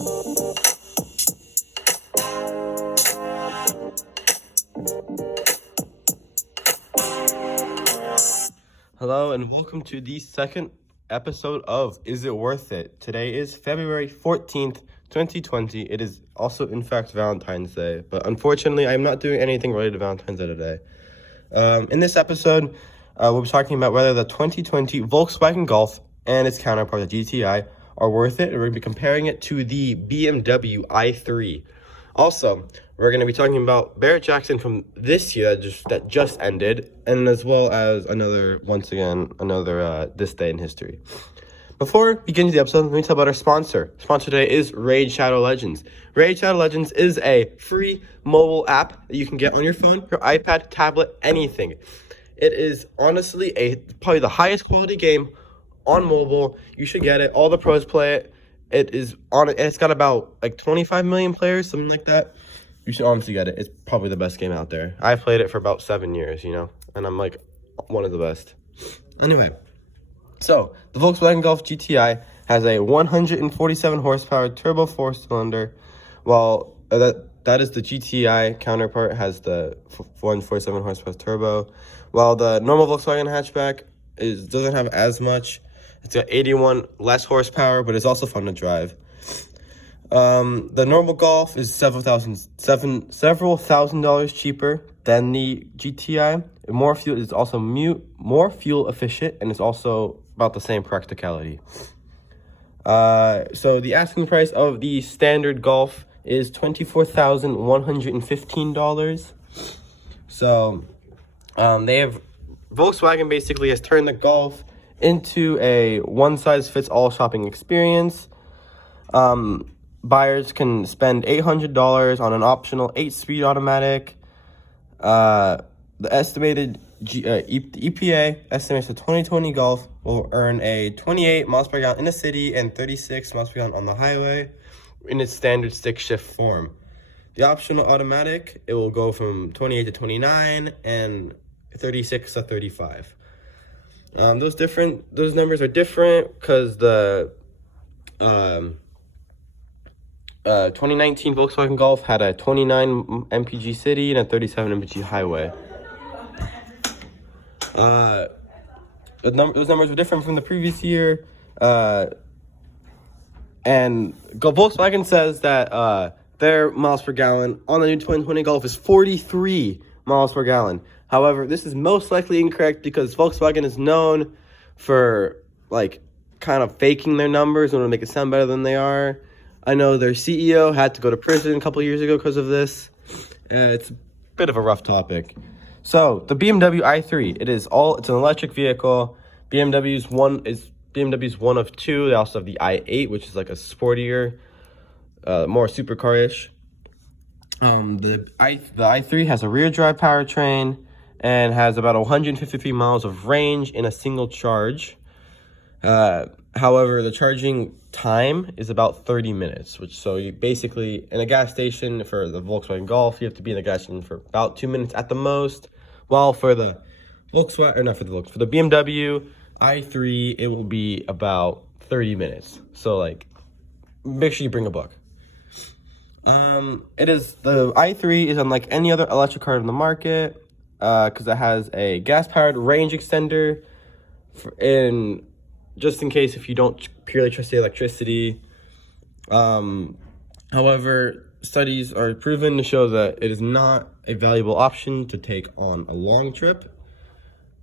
Hello and welcome to the second episode of Is It Worth It? Today is February 14th, 2020. It is also, in fact, Valentine's Day, but unfortunately, I'm not doing anything related to Valentine's Day today. In this episode, we'll be talking about whether the 2020 Volkswagen Golf and its counterpart, the GTI, are worth it, and we're going to be comparing it to the BMW i3. Also, we're going to be talking about Barrett Jackson from this year that just ended, and as well as another this day in history. Before we get into the episode, let me tell about our sponsor. Sponsor today is Raid Shadow Legends. Raid Shadow Legends is a free mobile app that you can get on your phone, your iPad, tablet, anything. It is honestly probably the highest quality game on mobile. You should get it. All the pros play it. It's got about like 25 million players, something like that. You should honestly get it. It's probably the best game out there. I've played it for about 7 years, and I'm like one of the best. Anyway, so the Volkswagen Golf GTI has a 147 horsepower turbo 4-cylinder, while that is the GTI counterpart, has the 147 horsepower turbo, while the normal Volkswagen hatchback doesn't have as much. It's got 81 less horsepower, but it's also fun to drive. The normal Golf is several thousand dollars cheaper than the GTI. More fuel is also more fuel efficient, and it's also about the same practicality. So the asking price of the standard Golf is $24,115. So Volkswagen basically has turned the Golf into a one-size-fits-all shopping experience. Buyers can spend $800 on an optional 8-speed automatic. The estimated EPA estimates the 2020 Golf will earn a 28 miles per gallon in the city and 36 miles per gallon on the highway in its standard stick-shift form. The optional automatic, it will go from 28 to 29 and 36 to 35. Those numbers are different because the 2019 Volkswagen Golf had a 29 mpg city and a 37 mpg highway. Those numbers were different from the previous year. And Volkswagen says that their miles per gallon on the new 2020 Golf is 43 miles per gallon. However, this is most likely incorrect because Volkswagen is known for kind of faking their numbers in order to make it sound better than they are. I know their CEO had to go to prison a couple years ago because of this. It's a bit of a rough topic. So the BMW i3, it's an electric vehicle. BMW's one of two. They also have the i8, which is like a sportier, more supercar-ish. The i3 has a rear drive powertrain and has about 153 miles of range in a single charge. However, the charging time is about 30 minutes, so you basically, in a gas station for the Volkswagen Golf, you have to be in the gas station for about 2 minutes at the most, while for the BMW i3, it will be about 30 minutes. So, make sure you bring a book. The i3 is unlike any other electric car in the market, because it has a gas-powered range extender just in case if you don't purely trust the electricity. However, studies are proven to show that it is not a valuable option to take on a long trip.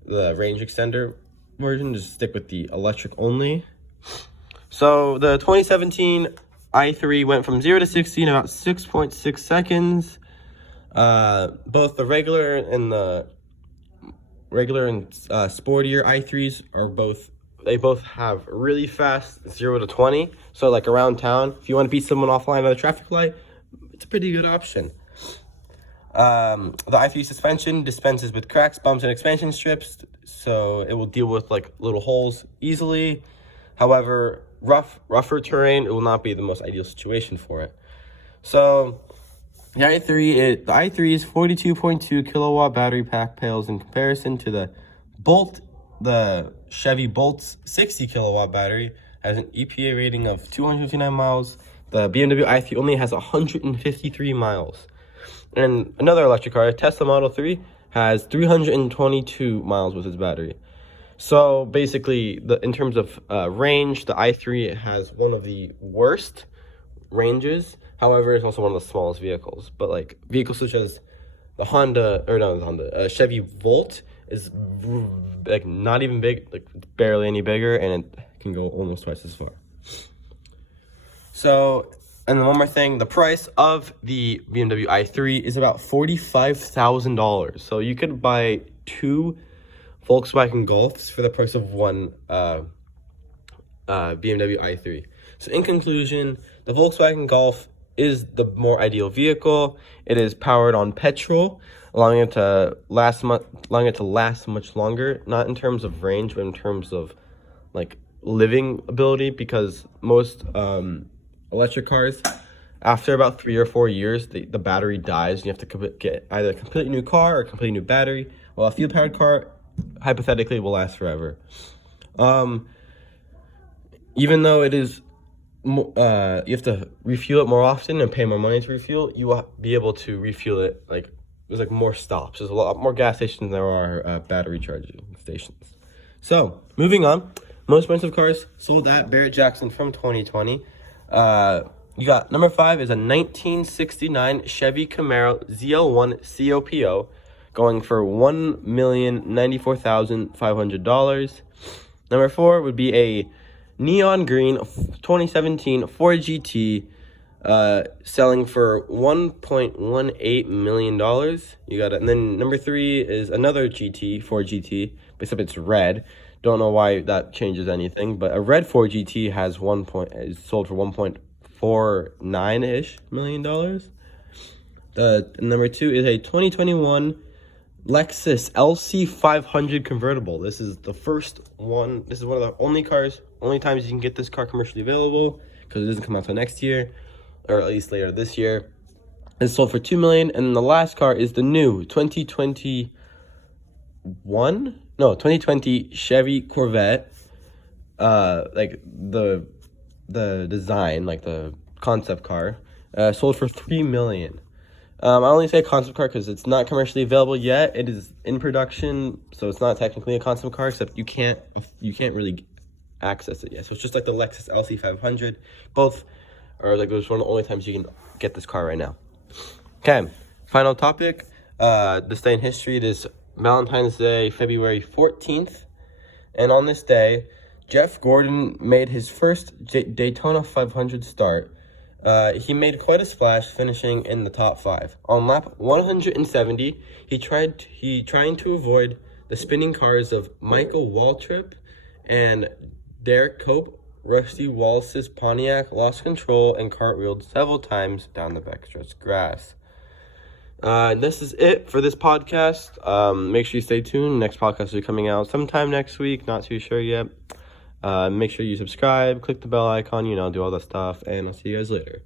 The range extender version, just stick with the electric only. So the 2017 i3 went from 0 to 60 in about 6.6 seconds. Both the regular and sportier i3s they both have really fast 0 to 20. So around town, if you want to beat someone offline at a traffic light, it's a pretty good option. The i3 suspension dispenses with cracks, bumps, and expansion strips, so it will deal with little holes easily. However, rougher terrain, it will not be the most ideal situation for it. So the i3's 42.2 kilowatt battery pack pales in comparison to the Chevy Bolt's 60 kilowatt battery. Has an EPA rating of 259 miles The BMW i3 only has 153 miles. And another electric car, Tesla Model 3, has 322 miles with its battery. So basically, in terms of range, the i3 has one of the worst ranges. However, it's also one of the smallest vehicles. But like vehicles such as the Chevy Volt is like not even big, like barely any bigger, and it can go almost twice as far. So, and then one more thing, the price of the BMW i3 is about $45,000. So you could buy 2 Volkswagen Golfs for the price of one BMW i3. So in conclusion, the Volkswagen Golf is the more ideal vehicle. It is powered on petrol, allowing it to last much longer, not in terms of range, but in terms of like living ability, because most electric cars, after about 3 or 4 years, the battery dies, and you have to get either a completely new car or a completely new battery. Well, a fuel-powered car, hypothetically, will last forever. Even though it is, you have to refuel it more often and pay more money to refuel, you will be able to refuel it, like, there's like more stops. There's a lot more gas stations than there are battery charging stations. So, moving on, most expensive cars sold at Barrett-Jackson from 2020. You got number 5 is a 1969 Chevy Camaro ZL1 COPO, going for $1,094,500. Number 4 would be a neon green 2017 Ford GT, selling for $1.18 million. You got it. And then number 3 is another GT, Ford GT, except it's red. Don't know why that changes anything, but a red Ford GT is sold for $1.49-ish million. The number 2 is a 2021 Lexus LC500 convertible. This is the first one. This is one of the only times you can get this car commercially available, because it doesn't come out till next year, or at least later this year. It's sold for $2 million. And the last car is the new 2020 Chevy Corvette. Like the design, like the concept car, sold for $3 million. I only say concept car because it's not commercially available yet. It is in production, so it's not technically a concept car, except you can't really access it yet. So it's just like the Lexus LC500. Both are like those one of the only times you can get this car right now. Okay, final topic. This day in history, it is Valentine's Day, February 14th, and on this day, Jeff Gordon made his first Daytona 500 start. He made quite a splash, finishing in the top 5. On lap 170, he trying to avoid the spinning cars of Michael Waltrip and Derek Cope. Rusty Wallace's Pontiac lost control and cartwheeled several times down the backstretch grass. This is it for this podcast. Make sure you stay tuned. Next podcast will be coming out sometime next week. Not too sure yet. Make sure you subscribe, click the bell icon, do all that stuff, and I'll see you guys later.